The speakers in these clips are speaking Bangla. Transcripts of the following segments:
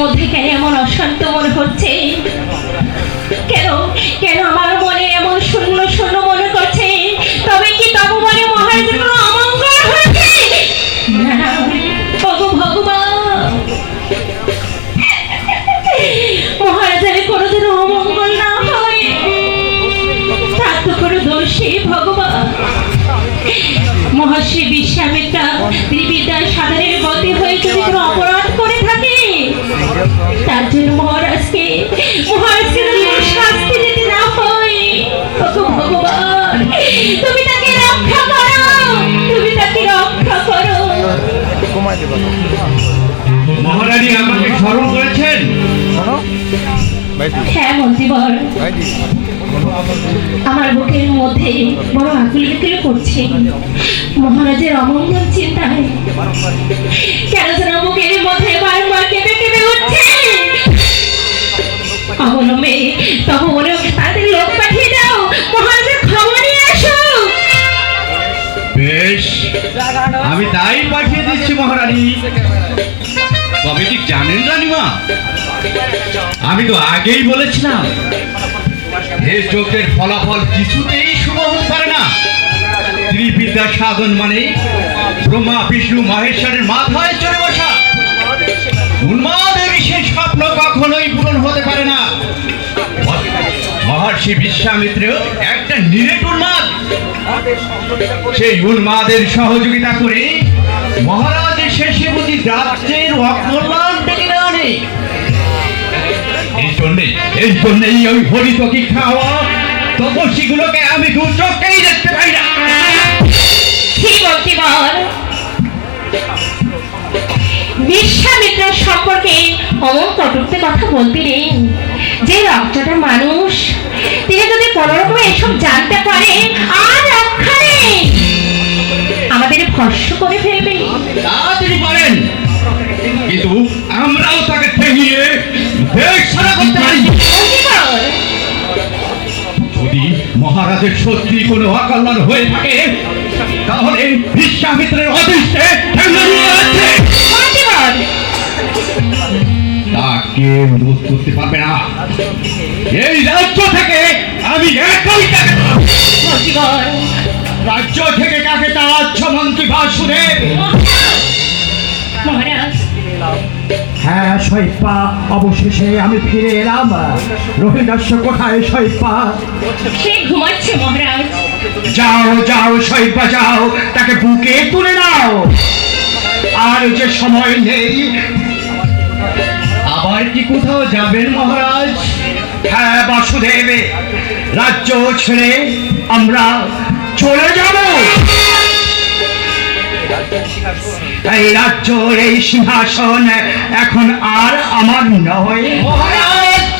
মধ্যে কেন এমন অশান্ত মনে হচ্ছে? কেন কেন আমার মনে এমন শূন্য শূন্য মনে করছে? তবে কি তবু মনে মহারাজের কোনো অমঙ্গল হয়েছে? না না, ওগো ভগবান, মহারাজের কোনোদিন অমঙ্গল না হয় তার তো কোনো দোষী ভগবান। মহর্ষি বিশ্বামিত্রা ত্রিবিদ্যার সাধনের গতি হয়ে যদি কোনো অপরাধ করে থাকে, তার জন্য মহারাজকে যদি শাস্তি দিতে না হয়, ওগো ভগবান, তুমি তাকে রক্ষা করো, তুমি তাকে রক্ষা করো। মহারানী আমাকে স্মরণ করেছেন? হ্যাঁ মন্ত্রীবর, আমার বুকের মধ্যে বড় আকুল বিকুল করছে মহারাজের অমঙ্গল চিন্তায়। কেন যেন বুকের মধ্যে বারবার কেঁপে কেঁপে উঠছে। অবলম্বে তবু বলে তাদের লোক পাঠিয়ে দাও, মহারাজের খবর নিয়ে আসো। বেশ, আমি তাই পাঠিয়ে দিচ্ছি মহারানী। তবে কি জানেন রানীমা, আমি তো আগেই বলেছিলাম এ যজ্ঞের ফলাফল কিছুতেই শুভ হতে পারে না। ত্রিবিদ্যা সাধন মানে ব্রহ্মা বিষ্ণু মহেশ্বরের মাথায় চড়ে বসা। উন্মাদের বিশেষ স্বপ্ন কখনোই পূরণ হতে পারে না। মহর্ষি বিশ্বামিত্র একটা নিরেট উন্মাদ। সেই উন্মাদের সহযোগিতা করে মহারাজের শেষে বুঝি রাজ্যের অকল্যাণ ডেকে না আনে। এই জন্যই ওই হরিতকি খাওয়া তপস্বীগুলোকে আমি দু চোখেই দেখতে পাই না। বিশ্বামিত্র সম্পর্কে অমন কটূক্তি কথা বলতে নেই। যে রক্তটা মানুষ, তিনি যদি কোনোরকমে এসব জানতে পারে আর রক্ষা নেই, আমাদের ভস্য করে ফেলবে। তা তিনি পারেন, কিন্তু আমরাও তাকে ঠেঙিয়ে দেশ ছাড়া করতে পারি। যদি মহারাজের সত্যি কোনো অকল্যাণ হয়ে থাকে, তাহলে বিশ্বামিত্রের অদৃষ্টে তা কেউ রোধ করতে পারবে না। এই রাজ্য থেকে আমি একাই তাকে, রাজ্য থেকে কাকে তাচ্ছ মন্ত্রী বাসুদেব। মহারাজ, হ্যাঁ শৈপা, অবশেষে আমি ফিরে এলাম। রোহিদাস্য কোথায় শৈপা? সে ঘুমাচ্ছে মহারাজ। যাও যাও শৈপা, যাও তাকে বুকে তুলে নাও। আর যে সময় নেই। আবার কি কোথাও যাবেন মহারাজ? হ্যাঁ বাসুদেব, রাজ্য ছেড়ে আমরা চলে যাব। এই রাজ্য, এই সিংহাসন এখন আর আমার নয় মহারাজ,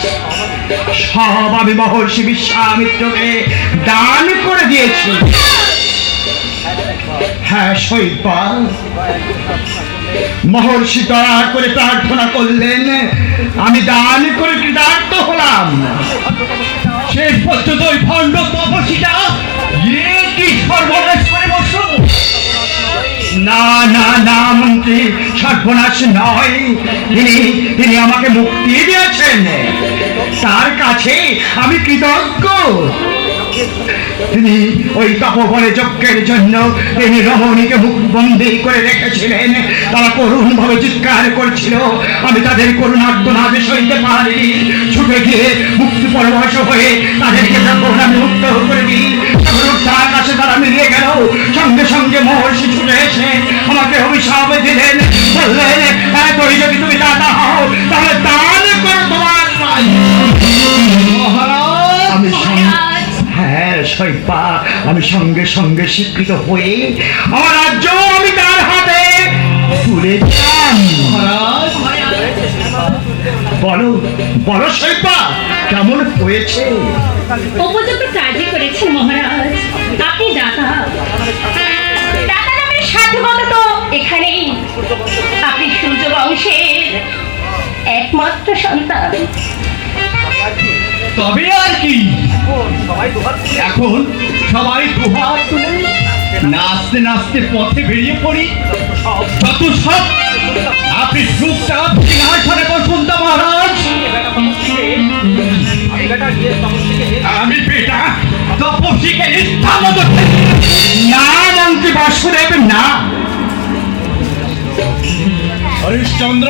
সব আমি মহর্ষি বিশ্বামিত্রকে দান করে দিয়েছি। হ্যাঁ শৈবা, মহর্ষি দয়া করে প্রার্থনা করলেন, আমি দান করে কৃতার্থ হলাম। শেষ পর্যন্ত ওই ভণ্ড তপস্বীটা কি সর্বনাশ করে বসল। না না না মন্ত্রী, সর্বনাশ নয়, তিনি আমাকে মুক্তি দিয়েছেন। তার কাছে আমি কৃতজ্ঞ। তিনি ওই তপবনে যজ্ঞের জন্য তিনি রমণীকে মুখবন্দী করে রেখেছিলেন। তারা করুণ ভাবে চিৎকার করছিল, আমি তাদের করুণার্তনাদ সইতে পারিনি। ছুটে গিয়ে মুক্তি পরবশ হয়ে তাদেরকে যখন আমি মুক্ত করে দিই, তখন তার কাছে তারা মিলিয়ে গেল। সঙ্গে সঙ্গে মহর্ষি ছুটে এসে আমাকে অভিশাপ দিলেন, বললেন এতই যদি তুমি দাতা হও তাহলে দান করো তোমার রাজ্য। মহারাজ, আমি হ্যাঁ শৈপা, আমি সঙ্গে সঙ্গে স্বীকৃত হয়ে আমার রাজ্য আমি তার হাতে তুলে দিলাম। মহারাজ, বলো বলো শৈপা, কেমন হয়েছে? উপযুক্ত কাজই করেছেন মহারাজ। আপনি দাতা, দাতা নামের সাধুবাদ তো এখানেই। আপনি সূর্য বংশের একমাত্র সন্তান। তবে আর কি, এখন সবাই দুহাত তুলে নাচতে নাচতে পথে বেরিয়ে পড়ি। যত সব আপনি চুপচাপ সিংহাসনে বসুন। তপস্বীকে ইচ্ছামত না মন্ত্রী বাসুদেব না। হরিশ্চন্দ্র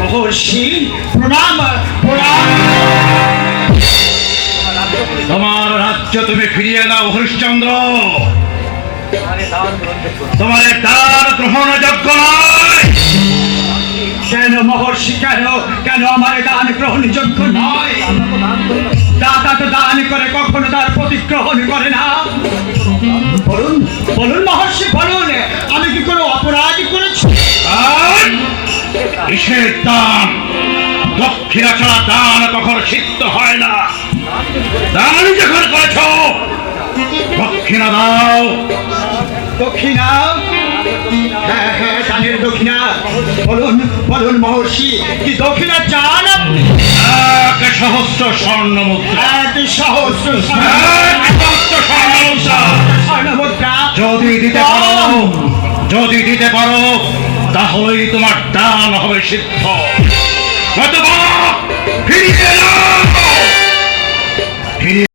মহর্ষি প্রণাম প্রণাম। তোমার রাজ্য তুমি ফিরিয়ে নাও হরিশ্চন্দ্র। তোমার দান গ্রহণ যোগ্য নয়। কেন মহর্ষি কেন কেন আমার দান গ্রহণযোগ্য নয়? দাতা তো দান করে কখনো তার প্রতিগ্রহণ করে না। বলুন বলুন মহর্ষি বলুন, আমি কি কোনো অপরাধ করেছি? আর কিসের দান? দক্ষিণা ছাড়া দান কখনো সিদ্ধ হয় না। দান যখন করেছ দক্ষিণা দাও। দক্ষিণা? হ্যাঁ হ্যাঁ দানের দক্ষিণা। বলুন বলুন মহর্ষি, কি দক্ষিণা চান আপনি? 1 সহস্র স্বর্ণ মুদ্রা। 1 সহস্র 1 সহস্র স্বর্ণ মুদ্রা। স্বর্ণমুদ্রা যদি দিতে পারো, যদি দিতে পারো তাহলেই তোমার দান হবে সিদ্ধ। নতুবা ফিরিয়ে নাও।